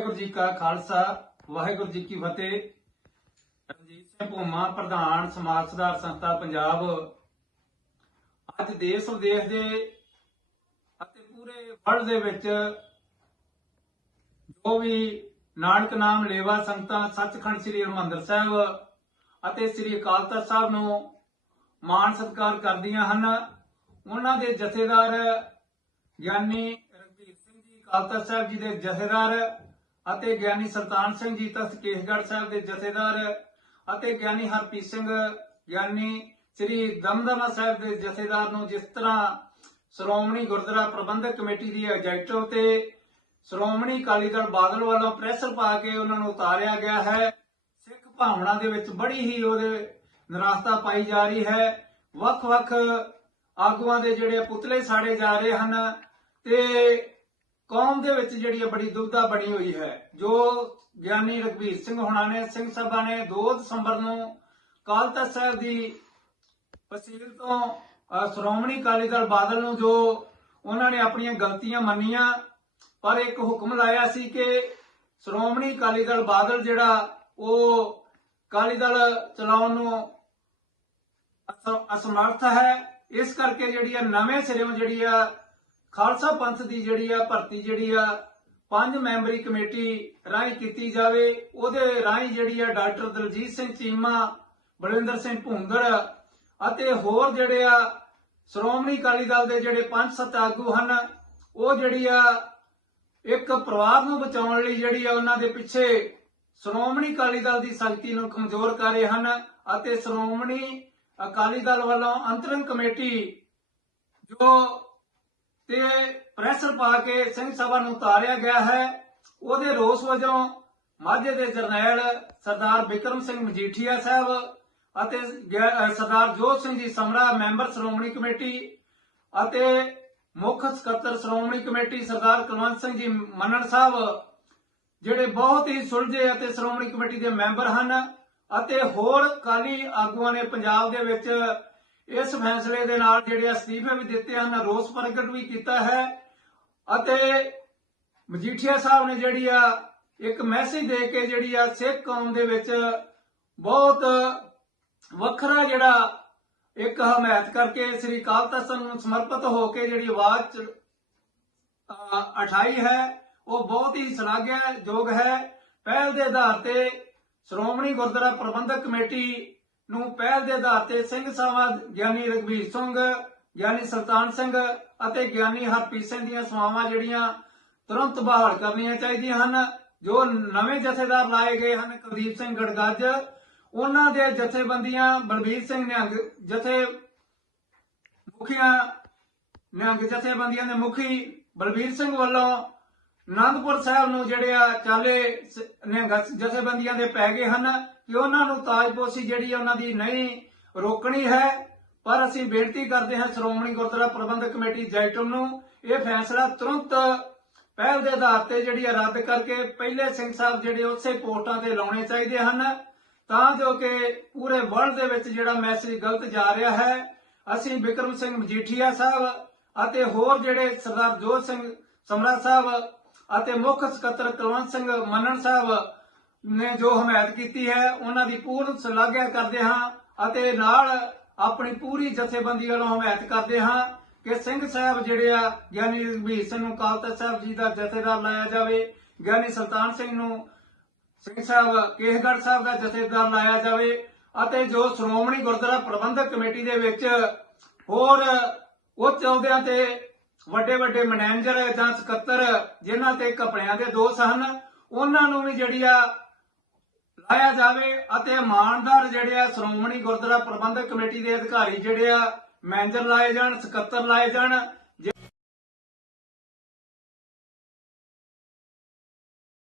ਕਾ ਖਾਲਸਾ, ਵਾਹਿਗੁਰੂ ਜੀ ਕੀ ਫਤਿਹ। ਰਣਜੀਤ ਸਿੰਘ ਭੂਮਾ, ਪ੍ਰਧਾਨ ਸਮਾਜ ਸੁਧਾਰ ਸੰਸਥਾ ਪੰਜਾਬ। ਅੱਜ ਦੇਸ਼ ਵਿਦੇਸ਼ ਦੇ ਅਤੇ ਪੂਰੇ ਵਰਲਡ ਦੇ ਵਿੱਚ ਜੋ ਵੀ ਨਾਨਕ ਨਾਮ ਲੇਵਾ ਸੰਗਤਾਂ, ਸੱਚਖੰਡ ਸ੍ਰੀ ਹਰਮੰਦਰ ਸਾਹਿਬ ਅਤੇ ਸ੍ਰੀ ਅਕਾਲ ਤਖਤ ਸਾਹਿਬ ਨੂੰ ਮਾਣ ਸਤਿਕਾਰ ਕਰਦੀਆਂ ਹਨ। ਉਹਨਾਂ ਦੇ ਜਥੇਦਾਰ ਗਿਆਨੀ ਰਣਜੀਤ ਸਿੰਘ ਜੀ, ਅਕਾਲ ਤਖਤ ਸਾਹਿਬ ਜੀ ਦੇ ਜਥੇਦਾਰ ਅਤੇ ਗਿਆਨੀ ਸਰਤਾਨ ਸਿੰਘ ਜੀ ਤਖਤ ਸਾਹਿਬ ਦੇ ਜਥੇਦਾਰ ਅਤੇ ਗਿਆਨੀ ਹਰਪ੍ਰੀਤ ਸਿੰਘ, ਗਿਆਨੀ ਸ੍ਰੀ ਦਮਦਮਾ ਸਾਹਿਬ ਦੇ ਜਥੇਦਾਰ ਨੂੰ ਜਿਸ ਤਰ੍ਹਾਂ ਸ਼੍ਰੋਮਣੀ ਗੁਰਦੁਆਰਾ ਪ੍ਰਬੰਧਕ ਕਮੇਟੀ ਦੀ ਐਗਜ਼ੈਕਟਿਵ ਤੇ ਸ਼੍ਰੋਮਣੀ ਅਕਾਲੀ ਦਲ ਬਾਦਲ ਵੱਲੋਂ ਪ੍ਰੈਸ਼ਰ ਪਾ ਕੇ ਉਹਨਾਂ ਨੂੰ ਉਤਾਰਿਆ ਗਿਆ ਹੈ, ਸਿੱਖ ਭਾਵਨਾ ਦੇ ਵਿੱਚ ਬੜੀ ਹੀ ਉਹਦੇ ਨਿਰਾਸ਼ਤਾ ਪਾਈ ਜਾ ਰਹੀ ਹੈ। ਵੱਖ-ਵੱਖ ਆਗੂਆਂ ਦੇ ਜਿਹੜੇ ਪੁਤਲੇ ਸਾੜੇ ਜਾ ਰਹੇ ਹਨ ਤੇ ਕੌਮ ਦੇ ਵਿੱਚ ਜਿਹੜੀ ਹੈ ਬੜੀ ਦੁਬਦਾ ਬਣੀ ਹੋਈ ਹੈ, ਜੋ ਗਿਆਨੀ ਰਘਬੀਰ ਸਿੰਘ ਹੁਣਾਂ ਨੇ, ਸਿੰਘ ਸਭਾ ਨੇ 2 ਦਸੰਬਰ ਨੂੰ ਕਾਲ ਤਖਤ ਸਾਹਿਬ ਦੀ ਫਸੀਲ ਤੋਂ ਸ਼੍ਰੋਮਣੀ ਅਕਾਲੀ ਦਲ ਬਾਦਲ ਨੂੰ ਜੋ ਉਹਨਾਂ ਨੇ ਆਪਣੀਆਂ ਗਲਤੀਆਂ ਮੰਨੀਆਂ, ਪਰ ਇੱਕ ਹੁਕਮ ਲਾਇਆ ਸੀ ਕਿ ਸ਼੍ਰੋਮਣੀ ਅਕਾਲੀ ਦਲ ਬਾਦਲ ਜਿਹੜਾ, ਉਹ ਅਕਾਲੀ ਦਲ ਚਲਾਉਣ ਨੂੰ ਅਸਮਰਥ ਹੈ। ਇਸ ਕਰਕੇ ਜਿਹੜੀ ਆ ਨਵੇਂ ਸਿਰੋਂ ਜਿਹੜੀ ਆ ਖਾਲਸਾ ਪੰਥ ਦੀ ਜਿਹੜੀ ਆ ਭਰਤੀ ਜਿਹੜੀ ਆ, ਪੰਜ ਮੈਂਬਰੀ ਕਮੇਟੀ ਰਾਹੀਂ ਕੀਤੀ ਜਾਵੇ। ਉਹਦੇ ਰਾਹੀਂ ਜਿਹੜੀ ਆ ਡਾਕਟਰ ਦਲਜੀਤ ਸਿੰਘ ਚੀਮਾ, ਬਲਵਿੰਦਰ ਸਿੰਘ ਭੁੰਗੜ ਅਤੇ ਹੋਰ ਜਿਹੜੇ ਆ ਸ਼੍ਰੋਮਣੀ ਅਕਾਲੀ ਦਲ ਦੇ ਜਿਹੜੇ ਪੰਜ ਸੱਤ ਆਗੂ ਹਨ, ਉਹ ਜਿਹੜੀ ਆ ਇੱਕ ਪਰਿਵਾਰ ਨੂੰ ਬਚਾਉਣ ਲਈ ਜਿਹੜੀ ਆ ਉਹਨਾਂ ਦੇ ਪਿੱਛੇ ਸ਼੍ਰੋਮਣੀ ਅਕਾਲੀ ਦਲ ਦੀ ਸ਼ਕਤੀ ਨੂੰ ਕਮਜ਼ੋਰ ਕਰ ਰਹੇ ਹਨ ਅਤੇ ਸ਼੍ਰੋਮਣੀ ਅਕਾਲੀ ਦਲ ਵੱਲੋਂ ਅੰਤਰਿਮ ਕਮੇਟੀ ਜੋ ਤੇ ਪ੍ਰੈਸ਼ਰ ਪਾ ਕੇ ਸਿੰਘ ਸਭਾ ਨੂੰ ਉਤਾਰਿਆ ਗਿਆ ਹੈ। ਉਹਦੇ ਰੋਸ ਵਜੋਂ ਮਾਝੇ ਦੇ ਜਰਨੈਲ ਸਰਦਾਰ ਬਿਕਰਮ ਸਿੰਘ ਮਜੀਠੀਆ ਸਾਹਿਬ ਅਤੇ ਸਰਦਾਰ ਜੋਤ ਸਿੰਘ ਜੀ ਸਮਰਾ, ਮੈਂਬਰ ਸ਼੍ਰੋਮਣੀ ਕਮੇਟੀ ਅਤੇ ਮੁੱਖ ਸਕੱਤਰ ਸ਼੍ਰੋਮਣੀ ਕਮੇਟੀ ਸਰਦਾਰ ਕੁਲਵੰਤ ਸਿੰਘ ਜੀ ਮੰਨਣ ਸਾਹਿਬ, ਜਿਹੜੇ ਬਹੁਤ ਹੀ ਸੁਲਝੇ ਅਤੇ ਸ਼੍ਰੋਮਣੀ ਕਮੇਟੀ ਦੇ ਮੈਂਬਰ ਹਨ ਅਤੇ ਹੋਰ ਕਾਲੀ ਆਗੂਆਂ ਨੇ ਪੰਜਾਬ ਦੇ ਵਿੱਚ ਇਸ ਫੈਸਲੇ ਦੇ ਨਾਲ ਜਿਹੜੇ ਅਸਤੀਫੇ ਵੀ ਦਿੱਤੇ ਹਨ, ਰੋਸ ਪ੍ਰਗਟ ਵੀ ਕੀਤਾ ਹੈ ਅਤੇ ਮਜੀਠੀਆ ਸਾਹਿਬ ਨੇ ਜਿਹੜੀ ਆ ਇੱਕ ਮੈਸੇਜ ਦੇ ਕੇ ਜਿਹੜੀ ਆ ਸਿੱਖ ਕੌਮ ਦੇ ਵਿੱਚ ਬਹੁਤ ਵੱਖਰਾ ਜਿਹੜਾ ਇੱਕ ਹਮਾਇਤ ਕਰਕੇ ਸ੍ਰੀ ਅਕਾਲ ਤਖਤ ਨੂੰ ਸਮਰਪਿਤ ਹੋ ਕੇ ਜਿਹੜੀ ਆਵਾਜ਼ ਚ- ਉਠਾਈ ਹੈ, ਉਹ ਬਹੁਤ ਹੀ ਸਲਾਘਿਆ ਯੋਗ ਹੈ। ਪਹਿਲ ਦੇ ਆਧਾਰ ਤੇ ਸ਼੍ਰੋਮਣੀ ਗੁਰਦੁਆਰਾ ਪ੍ਰਬੰਧਕ ਕਮੇਟੀ ਨੂੰ ਪਹਿਲ ਦੇ ਆਧਾਰ ਤੇ ਸਿੰਘ ਸਭਾ ਗਿਆਨੀ ਰਘਬੀਰ ਸਿੰਘ, ਗਿਆਨੀ ਸੁਲਤਾਨ ਸਿੰਘ ਅਤੇ ਗਿਆਨੀ ਹਰਪ੍ਰੀਤ ਸਿੰਘ ਦੀਆਂ ਸੇਵਾਵਾਂ ਜਿਹੜੀਆਂ ਤੁਰੰਤ ਬਹਾਲ ਕਰਨੀਆਂ ਚਾਹੀਦੀਆਂ ਹਨ, ਜੋ ਨਵੇਂ ਜਥੇਦਾਰ ਲਾਏ ਗਏ ਹਨ, ਕੁਲਦੀਪ ਸਿੰਘ ਗੜਗੱਜ। ਉਹਨਾਂ ਦੇ ਜਥੇਬੰਦੀਆਂ ਬਲਬੀਰ ਸਿੰਘ ਨਿਹੰਗ ਜਥੇ ਮੁਖੀਆਂ, ਨਿਹੰਗ ਜਥੇਬੰਦੀਆਂ ਦੇ ਮੁਖੀ ਬਲਬੀਰ ਸਿੰਘ ਵੱਲੋਂ ਆਨੰਦਪੁਰ ਸਾਹਿਬ ਨੂੰ ਜਿਹੜੇ ਆ ਚਾਲੇ ਸ- ਜਥੇਬੰਦੀਆਂ ਦੇ ਪੈ ਗਏ ਹਨ ਕਿ ਉਹਨਾਂ ਨੂੰ ਤਾਜਪੋਸ਼ੀ ਜਿਹੜੀ ਉਹਨਾਂ ਦੀ ਨਹੀਂ ਰੋਕਣੀ ਹੈ, ਪਰ ਅਸੀਂ ਬੇਨਤੀ ਕਰਦੇ ਹਾਂ ਸ਼੍ਰੋਮਣੀ ਗੁਰਦੁਆਰਾ ਪ੍ਰਬੰਧਕ ਕਮੇਟੀ ਜੈਟਮ ਨੂੰ ਇਹ ਫੈਸਲਾ ਤੁਰੰਤ ਪਹਿਲ ਦੇ ਆਧਾਰ ਤੇ ਜਿਹੜੀ ਰੱਦ ਕਰਕੇ ਪਹਿਲੇ ਸਿੰਘ ਸਾਹਿਬ ਜਿਹੜੇ ਉਸੇ ਪੋਸਟਾਂ ਤੇ ਲਾਉਣੇ ਚਾਹੀਦੇ ਹਨ, ਤਾਂ ਜੋ ਕਿ ਪੂਰੇ ਵਰਲਡ ਦੇ ਵਿੱਚ ਜਿਹੜਾ ਮੈਸੇਜ ਗਲਤ ਜਾ ਰਿਹਾ ਹੈ, ਅਸੀਂ ਬਿਕਰਮ ਸਿੰਘ ਮਜੀਠੀਆ ਸਾਹਿਬ ਅਤੇ ਹੋਰ ਜਿਹੜੇ ਸਰਦਾਰ ਜੋਤ ਸਿੰਘ ਸਮਰਾ ਸਾਹਿਬ ਅਤੇ ਮੁੱਖ ਸਕੱਤਰ ਕੁਲਵੰਤ ਸਿੰਘ ਮੰਨਣ ਸਾਹਿਬ ਨੇ ਜੋ ਹਮਾਇਤ ਕੀਤੀ ਹੈ, ਉਹਨਾਂ ਦੀ ਪੂਰਨ ਸ਼ਲਾਘਾ ਕਰਦੇ ਹਾਂ ਅਤੇ ਨਾਲ ਆਪਣੀ ਪੂਰੀ ਜਥੇਬੰਦੀ ਵੱਲੋਂ ਹਮਾਇਤ ਕਰਦੇ ਹਾਂ ਕਿ ਸਿੰਘ ਸਾਹਿਬ ਜਿਹੜੇ ਆ ਗਿਆਨੀ ਰਘਬੀਰ ਸਿੰਘ ਨੂੰ ਅਕਾਲ ਤਖਤ ਸਾਹਿਬ ਜੀ ਦਾ ਜਥੇਦਾਰ ਲਾਇਆ ਜਾਵੇ ਗਿਆਨੀ ਸੁਲਤਾਨ ਸਿੰਘ ਨੂੰ ਸਿੰਘ ਸਾਹਿਬ ਕੇਸਗੜ੍ਹ ਸਾਹਿਬ ਦਾ ਜਥੇਦਾਰ ਲਾਇਆ ਜਾਵੇ ਅਤੇ ਜੋ ਸ਼੍ਰੋਮਣੀ ਗੁਰਦੁਆਰਾ ਪ੍ਰਬੰਧਕ ਕਮੇਟੀ ਦੇ ਵਿੱਚ ਹੋਰ ਉੱਚ ਅਹੁਦਿਆਂ ਤੇ ਵੱਡੇ ਵੱਡੇ ਮੈਨੇਜਰ ਜਾਂ ਸਕੱਤਰ, ਜਿਨ੍ਹਾਂ ਤੇ ਕਪੜਿਆਂ ਦੇ ਦੋਸ਼ ਹਨ, ਉਹਨਾਂ ਨੂੰ ਵੀ ਜਿਹੜੀ ਆ ਲਾਇਆ ਜਾਵੇ ਅਤੇ ਇਮਾਨਦਾਰ ਜਿਹੜੇ ਆ ਸ਼੍ਰੋਮਣੀ ਗੁਰਦੁਆਰਾ ਪ੍ਰਬੰਧਕ ਕਮੇਟੀ ਦੇ ਅਧਿਕਾਰੀ ਜਿਹੜੇ ਆ ਮੈਨੇਜਰ ਲਾਏ ਜਾਣ, ਸਕੱਤਰ ਲਾਏ ਜਾਣ